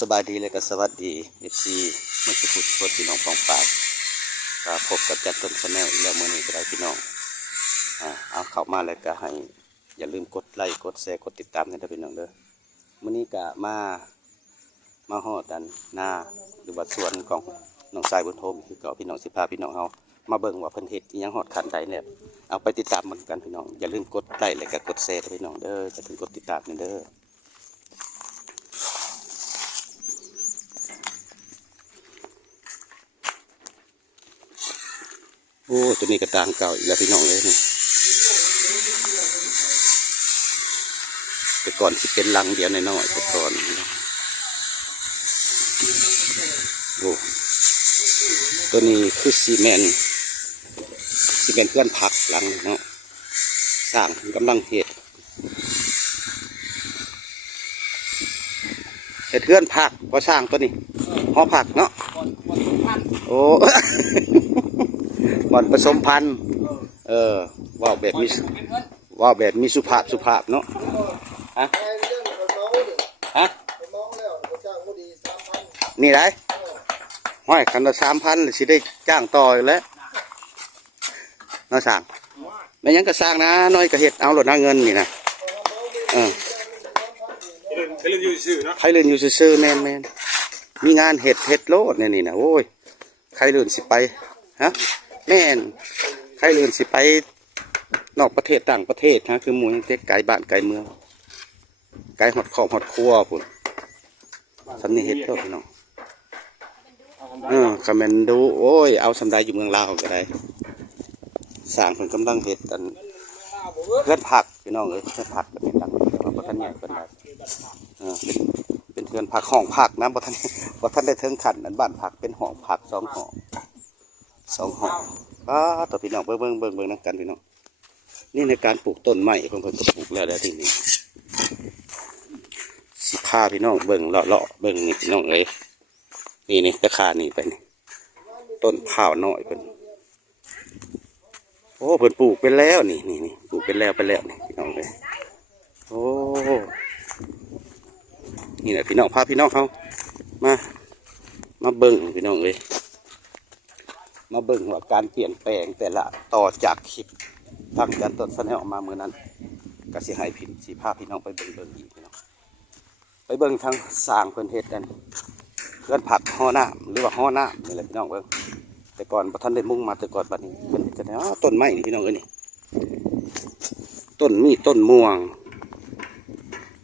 สบายดีเลยก็สวัสดีFCเมื่อสุขุดพี่น้องปองปายก็พบกับจัดต้นชาแนลอีกแล้วมื้อนี้ก็ได้พี่น้องเอาเข้ามาแล้วก็ให้อย่าลืมกดไลค์กดแชร์กดติดตามกันด้วยพี่น้องเด้อมื้อนี้ก็มาฮอดกันหน้าหรือว่าสวนของน้องสายบุญโฮมคือเก่าพี่น้องสิพาพี่น้องเฮามาเบิ่งว่าเพิ่นเฮ็ดอิหยังฮอดขั้นใดแล้วเอาไปติดตามกันพี่น้องอย่าลืมกดไลค์แล้วก็กดแชร์ด้วยพี่น้องเด้อจะถึงกดติดตามนี่เด้อโอ้ตัวนี้กระตางเก่าอีกแล้วพี่น้องเลยนี่แต่ก่อนสิเป็นลังเดียวน้อยๆแต่ก่อนโอ้ตัวนี้คือซีเมนต์เพื่อนผักหลังเนาะสร้างกำลังเห็ดเพื่อนผักก็สร้างตัวนี้ห่อผักเนาะโอ้ บ่อนผสมพันธุ์ว่าวแบบมีสุภาพเนาะฮะนี่ไรห้อยคันละ3,000เลยสิได้จ้างต่อแล้วน่าสั่งไม่ยังก็สร้างนะน้อยก็เห็ดเอาหลดหน้าเงินนี่นะใครเล่นอยู่ซื่อแมนมีงานเห็ดโลดนี่นะโอ้ยใครเลื่อนสิไปฮะแม่นใครเลื่อนสิไปนอกประเทศต่างประเทศฮะคือหมู่เด็กไกลบ้านไกลเมืองไกลหอดครอบหอดครัวพุ่นสำนีเห็ดโลดพี่น้องคอมเมนต์ดูโอ้ยเอาสำได้อยู่เมืองลาวก็ได้สร้างคนกำลังเห็ดกันเพื่อนผักพี่น้องเพื่อนผักเป็นหลักบ่ทันใหญ่เป็นไรเป็นเพื่อนผักห้องผักนะบ่ทันได้เทิงขันนั้นบ้านผักเป็นห้องผัก2 ห้องต่อพี่น้องเบิ่งนักกันพี่น้องนี่ในการปลูกต้นไม้ของเพิ่นก็ปลูกแล้วทีนี้สิพาพี่น้องเบิ่งเลาะเบิ่งนี่พี่น้องเลยนี่ตะขานี่ไปนี่ต้นข้าวน้อยเพิ่นโอ้เพิ่นปลูกไปแล้วนี่ปลูกไปแล้วนี่พี่น้องเลยโอ้นี่แหละพี่น้องพาพี่น้องเขามาเบิ่งพี่น้องเลยมาเบิ่งว่าการเปลี่ยนแปลงแต่ละต่อจากคลิปทางการต้นแนลออกมาเมื่อนั้นก็สิให้พี่สิพาพี่น้องไปเบิ่งอีกพี่น้องไปเบิ่งทางสร้างเพิ่นเฮ็ดกันเพื่อนผักห่อน้ำหรือว่าห่อน้ำนี่แหละพี่น้องเบิ่งแต่ก่อนบ่ทันได้มุ่งมาแต่ก่อนบัดนี้เพิ่นจะได้ต้นไม้นี่พี่น้องเอ้ยนี่ต้นมีต้นม่วง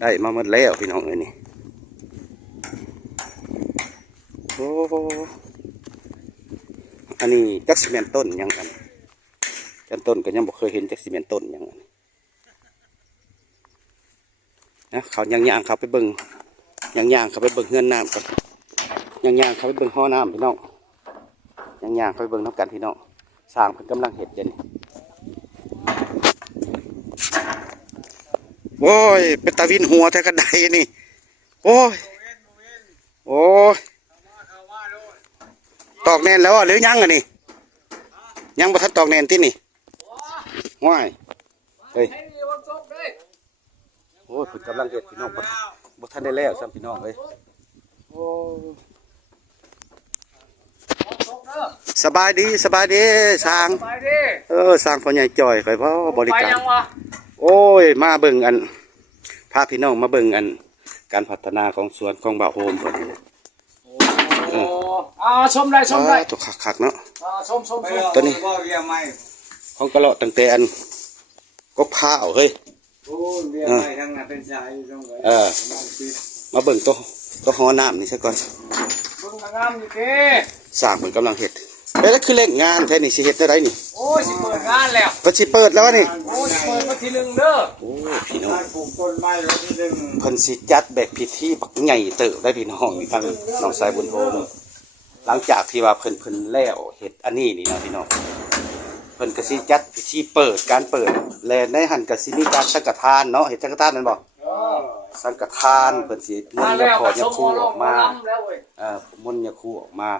ได้มาหมดแล้วพี่น้องเอ้ยนี่โอ้อันนี้จักซีเมนต้นยังกันต้นก็ยังบ่เคยเห็นจักซีเมนต้นยังนะเขาย่างเขาไปเบิ่งย่างเขาไปเบิ่งเฮือนน้ำก่อนย่างเขาไปเบิ่งห้อน้ำพี่น้องย่างเขาไปเบิ่งน้ำกันพี่น้องสร้างเพิ่นกำลังเห็ดเด่นโอ้ยเป็นตาวินหัวแท้กระไดนี่โอ้ยตอกแน่นแล้วหรือยังนี่ยังบ่ทันตอกแน่นที่นี่ว้ายเฮ้ยโอ้ยเพิ่นกำลังเห็ดพี่น้องบ่ทันได้แล้วซ้ำพี่น้องเอ้ยโอ้สบายดีสร้างสร้างพ่อใหญ่จ่อยข่อยพ่อบริการโอ้ยมาเบิ่งพาพี่น้องมาเบิ่งการพัฒนาของสวนของบ่าวโฮมเพิ่นชมได้ตัวคักๆเนาะชมตัวนี้ของกระโหลกตั้งแต่ก็พร้าวเฮ้ยมาเบิ่งตัวหอน้ำนี่ซะก่อนสร้างเพิ่นกำลังเฮ็ดแล้วคือเร่งงานแท้นี่สิเฮ็ดได้นี่โอ้ยสิเปิดงานแล้วก็สิเปิดแล้วนี่โอ้ยสิเปิดวันที่1เด้อโอ้พี่น้องปลูกต้นไม้วันที่1เพิ่นสิจัดแบบพิธีบักใหญ่เติบได้พี่น้องนี่ทางน้องสายบุญโฮมหลังจากที่ว่าเพิ่นแล้วเฮ็ดอันนี้นี่นะพี่น้องเพิ่นก็สิจัดพิธีเปิดและในหันก็สิมีการสังฆทานเนาะเฮ็ดสังฆทานนั่นบ่สังฆทานเพิ่นสิมนต์ยาขอยาคูออกมามนต์ยาคูออกมา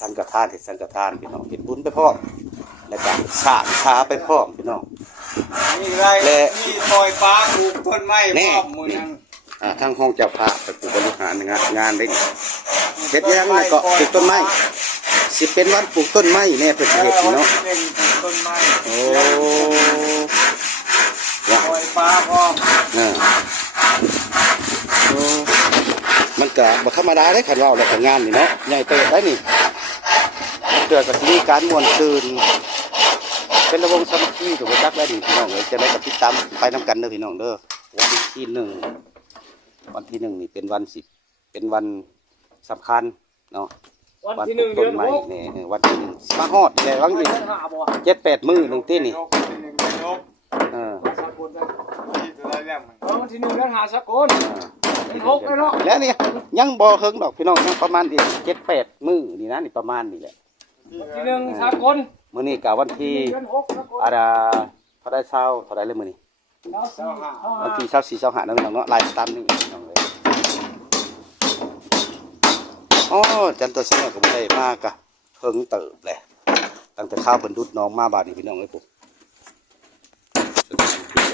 สังฆทานเฮ็ดสังฆทานพี่น้องเฮ็ดบุญไปพร้อมแล้วก็สร้างขาไปพร้อมพี่น้องมีไรมีปล่อยปลาปลูกต้นไม้พร้อมมื้อนั้น ทางห้องเจ้าภาพไปผู้บริหารงานได้นี่เฮ็ดยังนี่ก็ปลูกต้นไม้สิเป็นวันปลูกต้นไม้แน่เพิ่นสิเฮ็ดนี่เนาะ ที่หนึ่งปลูกต้นไม้ โอ้ ปล่อยปลาพร้อม เออโอ้มันก็บ่ธรรมดาเด้คันเว้าแล้วก็งานนี่เนาะใหญ่เติบได้นี่เกิดกับที่นี่การม่วนซื่นเป็นระวงสามัคคีถูกจักแล้วนี่พี่น้องเอ้ยจะได้กับติดตามไปนํกันเด้อพี่น้องเด้อวันที่1นี่เป็นวันเป็นวันสำคัญเนาะ วันที่หนึ่ง ต้ เดือน น ไม้ หก นี่วันที่1มาฮอดแต่วังนี่ เดือนห้าบ่ 7-8 มื้อนึงตินี่ ที่หนึ่งเดือนหก เออ สากลได้ที่ตัวได้แล้วมันวันที่หนึ่งเดือนห้าสากลเดือนหกเลยเนาะ แล้วนี่ยังบ่เฮิงดอกพี่น้องยังประมาณอีก7-8 มื้อนี่นะนี่ประมาณนี่แหละ วันที่หนึ่งสากล มื้อนี้ก็วันที่ เดือนหกสากล อาดาเท่าได้เช้าเท่าได้เลยมื้อนี้ เจ้าห้า วันที่24-25นั่นพี่น้องเนาะไลฟ์สตาร์นี่พี่น้องเลยอ๋อจันตัวเสนอก็บ่ได้มากะเฮิงเติบแหละตั้งแต่ข้าวเพิ่นดุดน้องมาบาดนี้พี่น้องเอ้ยผม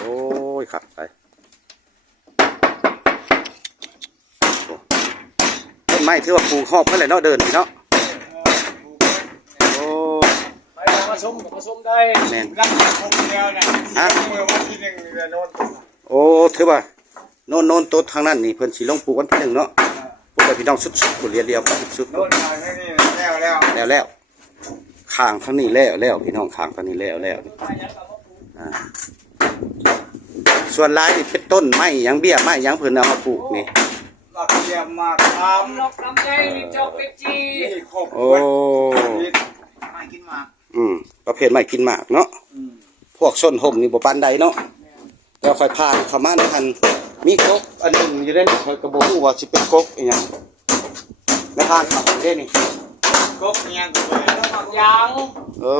โอ้ยครับไปโอ้ต้นไม้ที่ว่าปลูกหอบเพิ่นแหละเนาะเดินพี่เนาะโอ้ ไปมาชมกับมาชมได้ แม่น รักผมเดียวเนี่ยเมื่อวันที่หนึ่งเดือนโน้น โอ้ถือว่าโน่นต้นทางนั้นนี่เพิ่นสิลงปลูกวันที่1เนาะปลูกให้พี่น้องสุดๆพุ่นเรียวๆไปสุดๆ โน้นมาแค่นี้แล้วข้างทางนี้แล้วพี่น้องข้างทางนี้แล้วอ่าส่วนหลายนี่เป็นต้นไม้หยังเบี้ยไม้หยังเพิ่นเอามาปลูกนี่ หลักเยี่ยมมากทำนกลำไยลิจอกลิจีนี่ครบ โอ้ ไม่กินมาก ประเภทไม้กินหมากเนาะพวกส้นห่มนี่บ่ปานใดเนาะแล้วค่อยผ่านเข้ามาในทันมีกกอันหนึงอยู่ได้นี่ค่อยก็บ่ฮู้ว่าสิเป็นกกอีหยังในทางเข้าเด้นี่ กบยังกบยาง โอ้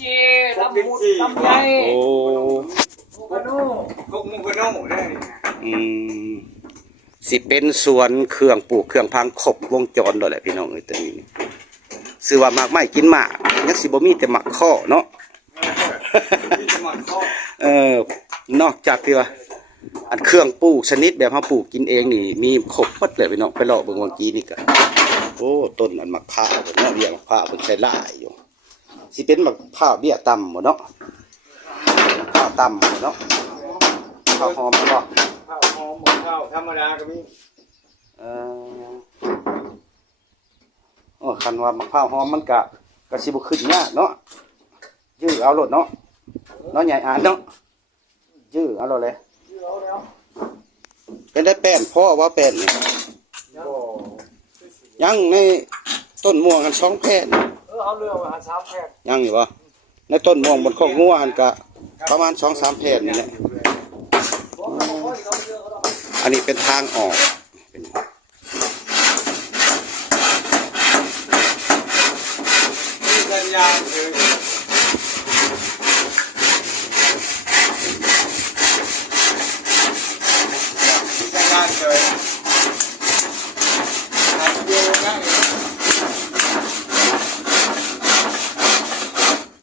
จีลำมุดลำไย โอ้ มุกโน่กบมุกโน่ได้ อืมสิเป็นสวนเครื่องปลูกเครื่องพังครบวงจรดอกแหละพี่น้องเอ้ยตัวนี้นี่ชื่อว่าหมากไม้กินหมากยังสิบ่มีแต่หมากข้อเนาะ ที่จะมาข้อน อกจากที่ว่าอันเครื่องปลูกชนิดแบบเฮาปลูกกินเองนี่มีครบหมดเลยพี่น้องไปเลาะเบิ่งเมื่อกี้นี่ก็โอ้ต้นอันมะพร้าวเพิ่นเนาะเบี้ยมะพร้าวเพิ่นใช้หลายอยู่สิเป็นมะพร้าวเบี้ยต่ำบ่เนาะมะพร้าวต่ำบ่เนาะข้าวหอมบ่ ข้าวหอมข้าวธรรมดาก็มี เออโอ้คันว่ามะพร้าวหอมมันก็สิบ่ขึ้นยากเนาะยื้อเอาโลดเนาะเนาะใหญ่อ่านเนาะยื้อเอาโลดเลย เอาแล้ว เป็นได้แป้นพ่อว่าแป้นนี่ยังในต้นม่วงกัน2แผ่น เอาเรือมาหา3แพทย์ ยังอยู่บ่ในต้นม่วงบนคอกงัวอันก็ประมาณ 2-3 แผ่นนี่แหละอันนี้เป็นทางออกเป็น มีสัญญาณคือสัญญาณเลยอันเดียวนะ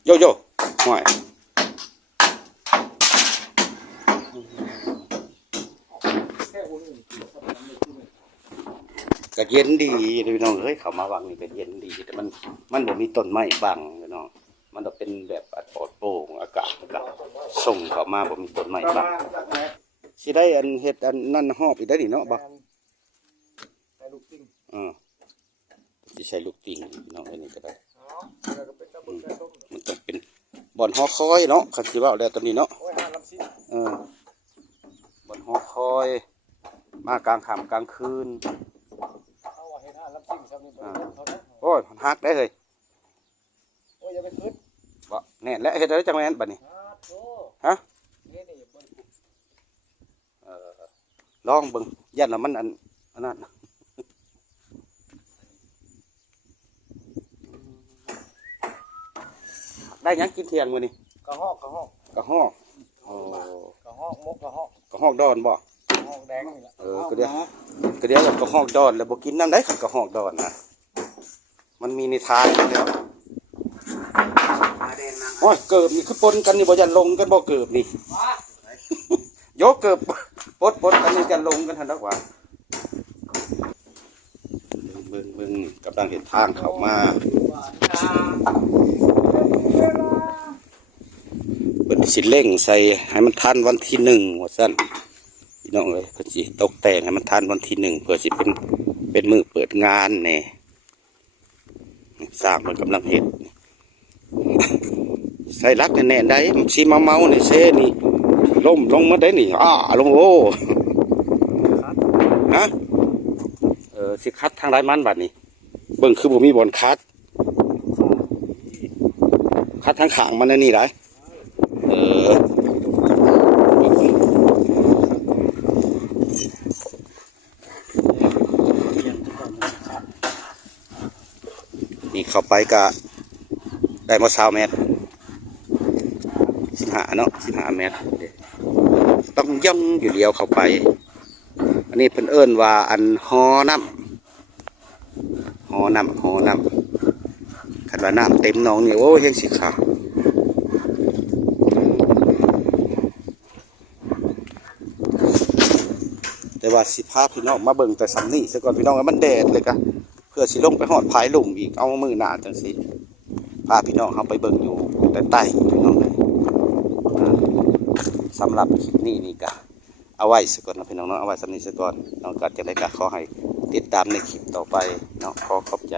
โยโย่ห่วยก็เย็นดีพี่น้องเอ้ยเข้ามาวังนี่ก็เย็นดีแต่มันบ่มีต้นไม้บังพี่น้องมันต้องเป็นแบบปลอดโปร่งอากาศมันก็ส่งเข้ามาบ่มีต้นไม้บังสิได้อันเฮ็ดอันนั่นหอบอีกได้นี่เนาะบ่ ใส่ลูกติ้ง สิใช้ลูกติ่งพี่น้องอันนี้ก็ได้ แล้วก็เป็นตะบุกตะต้ม มันต้องเป็นบ่อนหอคอยเนาะคันสิว่าแล้วตอนนี้เนาะ โอ้ยหาลำซิ บ่อนหอคอยมากลางค่ำกลางคืน เอาว่าเฮ็ดหาลำซิซ้ำนี่บ่ได้เขานะ โอ้ยฮักได้เลย โอ้ยอย่าไปขึ้น บ่แน่นและเฮ็ดได้จังแม่นบัดนี้ โธ่ ฮะ นี่นี่บ่ได้ ลองเบิ่งยันว่ามันอันนั้นได้หยังกินเที่ยงมื้อนี้ กระหอกกระหอก กะฮอกโอ้ กระหอกมกกระหอก กะฮอกดอนบ่ กระหอกแดงนี่แหละ ก็เดี๋ยวกะฮอกดอนแล้วบ่กินน้ำได้คันกะฮอกดอนนะมันมีในทางอยู่แล้วโอ้ยเกิบนี่คือปนกันนี่บ่ยันลงกันบ่เกิบนี่ ว้า โยกเกิบ ปดอันนี้จะลงกันทันดักว่าเบิ่งกำลังเห็นทางเข้ามาเป็นสิเร่งใส่ให้มันทันวันที่1ว่าซั่นพี่น้องเอ้ยเพิ่นสิตกแต่งให้มันทันวันที่1เพื่อสิเป็นมื้อเปิดงานแน่สร้างมันกำลังเฮ็ดใส่รักแน่ๆได้มันสิเมาๆนี่เซ่นี่ล่มลงมาได้นี่ลงโอ้ฮะสิคัดทางไรมันบัดนี้เบิ่งคือบ่มีบ่อนคัดทางขางมันนี่ได้นี่เข้าไปก็ได้มา20 เมตร15เนาะ15 เมตรต้องย่องอยู่เดียวเข้าไปอันนี้เพิ่นเอิ้นว่าอันหอน้ำคันว่าน้ำเต็มหนองนี่โอ้เฮงสิขาแต่ว่าสิพาพี่น้องมาเบิ่งแต่สำนี่ซะก่อนพี่น้องมันแดดเลยกะเพื่อสิลงไปหอดพายลุ่มอีกเอามือหน้าจังสิพาพี่น้องเฮาไปเบิ่งอยู่แต่ใต้พี่น้องเลยสำหรับคลิปนี้นี่กะเอาไว้ซะก่อนนะพี่น้องเนาะเอาไว้สำนี้ซะก่อนน้องก็จะได้ก็ขอให้ติดตามในคลิปต่อไปเนาะขอขอบใจ